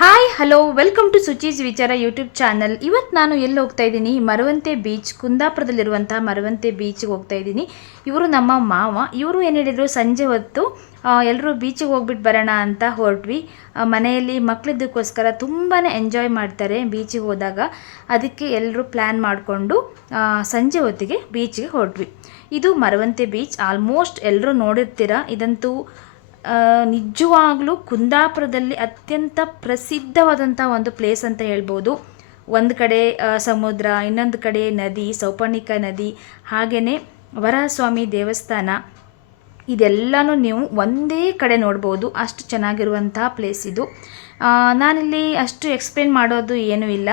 Hi hello welcome to ಸುಚೀಸ್ ವಿಚಾರ YouTube channel. ಇವತ್ತು ನಾನು ಎಲ್ಲಿ ಹೋಗ್ತಾ ಇದ್ದೀನಿ? ಮರವಂತೆ ಬೀಚ್, ಕುಂದಾಪುರದಲ್ಲಿರುವಂಥ ಮರವಂತೆ ಬೀಚ್ಗೆ ಹೋಗ್ತಾ ಇದ್ದೀನಿ. ಇವರು ನಮ್ಮ ಮಾವ. ಇವರು ಏನು ಹೇಳಿದರು, ಸಂಜೆ ಹೊತ್ತು ಎಲ್ಲರೂ ಬೀಚಿಗೆ ಹೋಗ್ಬಿಟ್ಟು ಬರೋಣ ಅಂತ ಹೊರಟ್ವಿ. ಮನೆಯಲ್ಲಿ ಮಕ್ಕಳಿದ್ದಕ್ಕೋಸ್ಕರ ತುಂಬಾ ಎಂಜಾಯ್ ಮಾಡ್ತಾರೆ ಬೀಚಿಗೆ ಹೋದಾಗ. ಅದಕ್ಕೆ ಎಲ್ಲರೂ ಪ್ಲ್ಯಾನ್ ಮಾಡಿಕೊಂಡು ಸಂಜೆ ಹೊತ್ತಿಗೆ ಬೀಚಿಗೆ ಹೊರಟ್ವಿ. ಇದು ಮರವಂತೆ ಬೀಚ್. ಆಲ್ಮೋಸ್ಟ್ ಎಲ್ಲರೂ ನೋಡಿರ್ತೀರ. ಇದಂತೂ ನಿಜವಾಗ್ಲೂ ಕುಂದಾಪುರದಲ್ಲಿ ಅತ್ಯಂತ ಪ್ರಸಿದ್ಧವಾದಂಥ ಒಂದು ಪ್ಲೇಸ್ ಅಂತ ಹೇಳ್ಬೋದು. ಒಂದು ಕಡೆ ಸಮುದ್ರ, ಇನ್ನೊಂದು ಕಡೆ ನದಿ, ಸೌಪರ್ಣಿಕ ನದಿ, ಹಾಗೆಯೇ ವರಹಸ್ವಾಮಿ ದೇವಸ್ಥಾನ. ಇದೆಲ್ಲನೂ ನೀವು ಒಂದೇ ಕಡೆ ನೋಡ್ಬೋದು. ಅಷ್ಟು ಚೆನ್ನಾಗಿರುವಂಥ ಪ್ಲೇಸ್ ಇದು. ನಾನಿಲ್ಲಿ ಅಷ್ಟು ಎಕ್ಸ್ಪ್ಲೇನ್ ಮಾಡೋದು ಏನೂ ಇಲ್ಲ.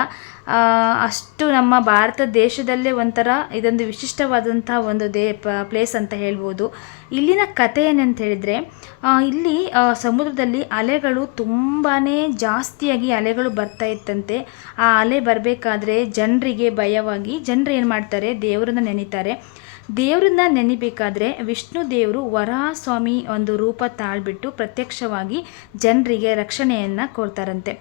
ಅಷ್ಟು ನಮ್ಮ ಭಾರತ ದೇಶದಲ್ಲೇ ಒಂಥರ ಇದೊಂದು ವಿಶಿಷ್ಟವಾದಂಥ ಒಂದು ಪ್ಲೇಸ್ ಅಂತ ಹೇಳ್ಬೋದು. ಇಲ್ಲಿನ ಕಥೆ ಏನಂತ ಹೇಳಿದರೆ, ಇಲ್ಲಿ ಸಮುದ್ರದಲ್ಲಿ ಅಲೆಗಳು ತುಂಬಾ ಜಾಸ್ತಿಯಾಗಿ ಅಲೆಗಳು ಬರ್ತಾ ಇತ್ತಂತೆ. ಆ ಅಲೆ ಬರಬೇಕಾದ್ರೆ ಜನರಿಗೆ ಭಯವಾಗಿ ಜನರು ಏನು ಮಾಡ್ತಾರೆ, ದೇವರನ್ನ ನೆನೀತಾರೆ. ದೇವರನ್ನ ನೆನಿಬೇಕಾದ್ರೆ ವಿಷ್ಣು ದೇವರು ವರಹಸ್ವಾಮಿ ಒಂದು ರೂಪ ತಾಳ್ಬಿಟ್ಟು ಪ್ರತ್ಯಕ್ಷವಾಗಿ ಜನರಿಗೆ ರಕ್ಷಣೆಯನ್ನು ಕೊಡ್ತಾರಂತೆ.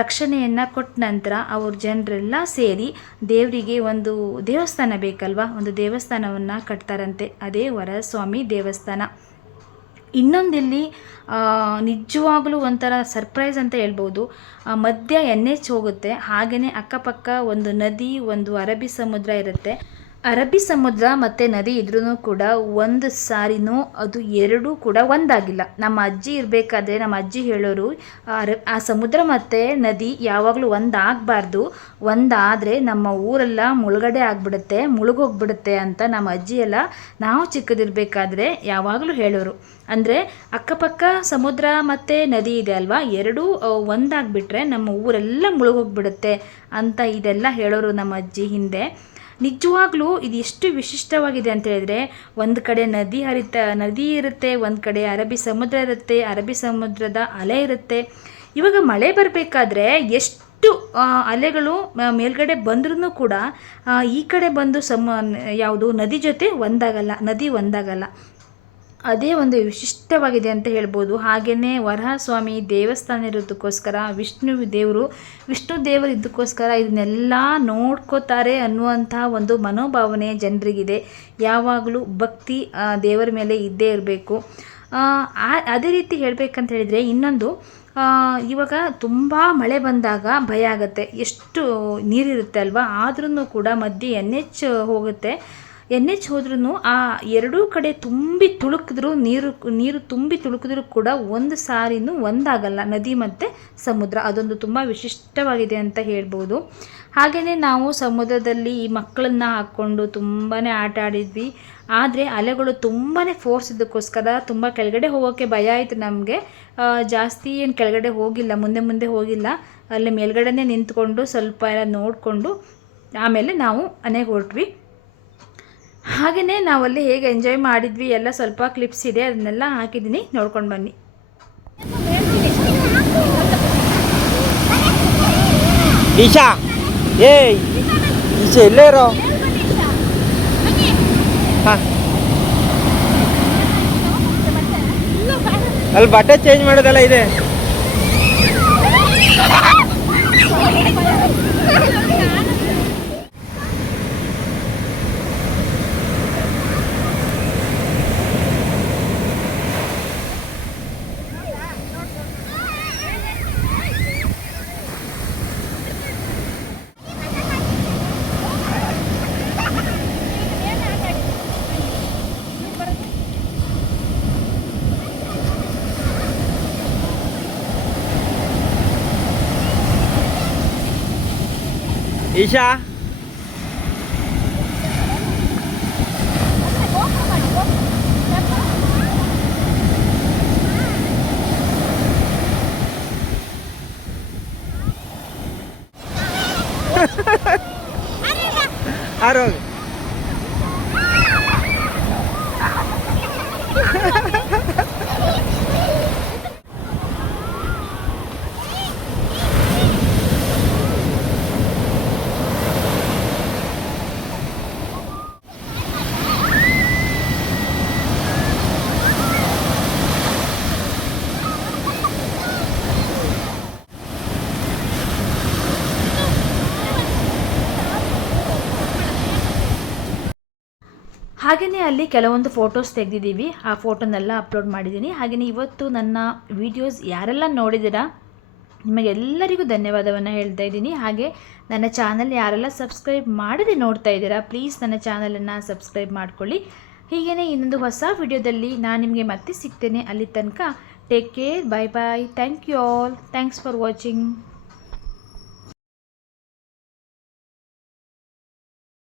ರಕ್ಷಣೆಯನ್ನು ಕೊಟ್ಟ ನಂತರ ಅವ್ರ ಜನರೆಲ್ಲ ಸೇರಿ ದೇವರಿಗೆ ಒಂದು ದೇವಸ್ಥಾನ ಬೇಕಲ್ವಾ, ಒಂದು ದೇವಸ್ಥಾನವನ್ನು ಕಟ್ತಾರಂತೆ. ಅದೇ ವರಹಸ್ವಾಮಿ ದೇವಸ್ಥಾನ. ಇನ್ನೊಂದಿಲ್ಲಿ ನಿಜವಾಗ್ಲೂ ಒಂಥರ ಸರ್ಪ್ರೈಸ್ ಅಂತ ಹೇಳ್ಬೋದು. ಮಧ್ಯ NH ಹೋಗುತ್ತೆ, ಹಾಗೆಯೇ ಅಕ್ಕಪಕ್ಕ ಒಂದು ನದಿ, ಒಂದು ಅರಬ್ಬಿ ಸಮುದ್ರ ಇರುತ್ತೆ. ಅರಬ್ಬಿ ಸಮುದ್ರ ಮತ್ತು ನದಿ ಇದ್ರೂ ಕೂಡ ಒಂದು ಸಾರಿನೂ ಅದು ಎರಡೂ ಕೂಡ ಒಂದಾಗಿಲ್ಲ. ನಮ್ಮ ಅಜ್ಜಿ ಇರಬೇಕಾದ್ರೆ ನಮ್ಮ ಅಜ್ಜಿ ಹೇಳೋರು, ಆ ಸಮುದ್ರ ಮತ್ತು ನದಿ ಯಾವಾಗಲೂ ಒಂದಾಗಬಾರ್ದು, ಒಂದಾದರೆ ನಮ್ಮ ಊರೆಲ್ಲ ಮುಳುಗಡೆ ಆಗಿಬಿಡುತ್ತೆ, ಮುಳುಗೋಗ್ಬಿಡುತ್ತೆ ಅಂತ ನಮ್ಮ ಅಜ್ಜಿ ಎಲ್ಲ ನಾವು ಚಿಕ್ಕದಿರಬೇಕಾದ್ರೆ ಯಾವಾಗಲೂ ಹೇಳೋರು. ಅಂದರೆ ಅಕ್ಕಪಕ್ಕ ಸಮುದ್ರ ಮತ್ತು ನದಿ ಇದೆ ಅಲ್ವಾ, ಎರಡೂ ಒಂದಾಗಿಬಿಟ್ರೆ ನಮ್ಮ ಊರೆಲ್ಲ ಮುಳುಗೋಗ್ಬಿಡುತ್ತೆ ಅಂತ ಇದೆಲ್ಲ ಹೇಳೋರು ನಮ್ಮ ಅಜ್ಜಿ ಹಿಂದೆ. ನಿಜವಾಗ್ಲೂ ಇದು ಎಷ್ಟು ವಿಶಿಷ್ಟವಾಗಿದೆ ಅಂತ ಹೇಳಿದ್ರೆ, ಒಂದು ಕಡೆ ನದಿ ಇರುತ್ತೆ, ಒಂದು ಕಡೆ ಅರಬ್ಬಿ ಸಮುದ್ರ ಇರುತ್ತೆ, ಅರಬ್ಬಿ ಸಮುದ್ರದ ಅಲೆ ಇರುತ್ತೆ. ಇವಾಗ ಮಳೆ ಬರಬೇಕಾದ್ರೆ ಎಷ್ಟು ಅಲೆಗಳು ಮೇಲ್ಗಡೆ ಬಂದ್ರೂ ಕೂಡ ಈ ಕಡೆ ಬಂದು ಯಾವುದು ನದಿ ಜೊತೆ ನದಿ ಒಂದಾಗಲ್ಲ. ಅದೇ ಒಂದು ವಿಶಿಷ್ಟವಾಗಿದೆ ಅಂತ ಹೇಳ್ಬೋದು. ಹಾಗೆಯೇ ವರಹಸ್ವಾಮಿ ದೇವಸ್ಥಾನ ಇರೋದಕ್ಕೋಸ್ಕರ ವಿಷ್ಣು ದೇವರು ಇದಕ್ಕೋಸ್ಕರ ಇದನ್ನೆಲ್ಲ ನೋಡ್ಕೋತಾರೆ ಅನ್ನುವಂಥ ಒಂದು ಮನೋಭಾವನೆ ಜನರಿಗಿದೆ. ಯಾವಾಗಲೂ ಭಕ್ತಿ ದೇವರ ಮೇಲೆ ಇದ್ದೇ ಇರಬೇಕು. ಅದೇ ರೀತಿ ಹೇಳಬೇಕಂತ ಹೇಳಿದರೆ, ಇನ್ನೊಂದು ಇವಾಗ ತುಂಬ ಮಳೆ ಬಂದಾಗ ಭಯ ಆಗುತ್ತೆ. ಎಷ್ಟು ನೀರಿರುತ್ತೆ ಅಲ್ವಾ, ಆದ್ರೂ ಕೂಡ ಮಧ್ಯೆ NH ಹೋಗುತ್ತೆ. NH ಹೋದ್ರೂ ಆ ಎರಡೂ ಕಡೆ ತುಂಬಿ ತುಳುಕಿದ್ರು, ನೀರು ತುಂಬಿ ತುಳುಕಿದ್ರೂ ಕೂಡ ಒಂದು ಸಾರಿನೂ ಒಂದಾಗಲ್ಲ, ನದಿ ಮತ್ತು ಸಮುದ್ರ. ಅದೊಂದು ತುಂಬ ವಿಶಿಷ್ಟವಾಗಿದೆ ಅಂತ ಹೇಳ್ಬೋದು. ಹಾಗೆಯೇ ನಾವು ಸಮುದ್ರದಲ್ಲಿ ಈ ಮಕ್ಕಳನ್ನು ಹಾಕ್ಕೊಂಡು ತುಂಬಾ ಆಟ ಆಡಿದ್ವಿ. ಆದರೆ ಅಲೆಗಳು ತುಂಬಾ ಫೋರ್ಸ್ ಇದ್ದಕ್ಕೋಸ್ಕರ ತುಂಬ ಕೆಳಗಡೆ ಹೋಗೋಕ್ಕೆ ಭಯ ಆಯಿತು ನಮಗೆ. ಜಾಸ್ತಿ ಏನು ಕೆಳಗಡೆ ಹೋಗಿಲ್ಲ, ಮುಂದೆ ಹೋಗಿಲ್ಲ. ಅಲ್ಲಿ ಮೇಲ್ಗಡೆನೇ ನಿಂತ್ಕೊಂಡು ಸ್ವಲ್ಪ ಎಲ್ಲ ನೋಡಿಕೊಂಡು ಆಮೇಲೆ ನಾವು ಮನೆಗೆ ಹೊರಟ್ವಿ. ಹಾಗೆಯೇ ನಾವಲ್ಲಿ ಹೇಗೆ ಎಂಜಾಯ್ ಮಾಡಿದ್ವಿ ಎಲ್ಲ ಸ್ವಲ್ಪ ಕ್ಲಿಪ್ಸ್ ಇದೆ, ಅದನ್ನೆಲ್ಲ ಹಾಕಿದ್ದೀನಿ, ನೋಡ್ಕೊಂಡು ಬನ್ನಿ. ಈಶಾ ಈಶಾ ಇಲ್ಲೇ ಇರೋ. ಹಾಂ, ಅಲ್ಲಿ ಬಟ್ಟೆ ಚೇಂಜ್ ಮಾಡೋದೆಲ್ಲ ಇದೆ. ಈಶಾ ಆರೋಗ್ಯ ಹಾಗೆಯೇ ಅಲ್ಲಿ ಕೆಲವೊಂದು ಫೋಟೋಸ್ ತೆಗೆದಿದ್ದೀವಿ, ಆ ಫೋಟೋನೆಲ್ಲ ಅಪ್ಲೋಡ್ ಮಾಡಿದ್ದೀನಿ. ಹಾಗೆಯೇ ಇವತ್ತು ನನ್ನ ವೀಡಿಯೋಸ್ ಯಾರೆಲ್ಲ ನೋಡಿದ್ದೀರಾ ನಿಮಗೆಲ್ಲರಿಗೂ ಧನ್ಯವಾದವನ್ನು ಹೇಳ್ತಾ ಇದ್ದೀನಿ. ಹಾಗೆ ನನ್ನ ಚಾನಲ್ ಯಾರೆಲ್ಲ ಸಬ್ಸ್ಕ್ರೈಬ್ ಮಾಡದೆ ನೋಡ್ತಾ ಇದ್ದೀರಾ ಪ್ಲೀಸ್ ನನ್ನ ಚಾನಲನ್ನು ಸಬ್ಸ್ಕ್ರೈಬ್ ಮಾಡ್ಕೊಳ್ಳಿ. ಹೀಗೇ ಇನ್ನೊಂದು ಹೊಸ ವಿಡಿಯೋದಲ್ಲಿ ನಾನು ನಿಮಗೆ ಮತ್ತೆ ಸಿಗ್ತೇನೆ. ಅಲ್ಲಿ ತನಕ take care, bye bye, thank you all, thanks for watching.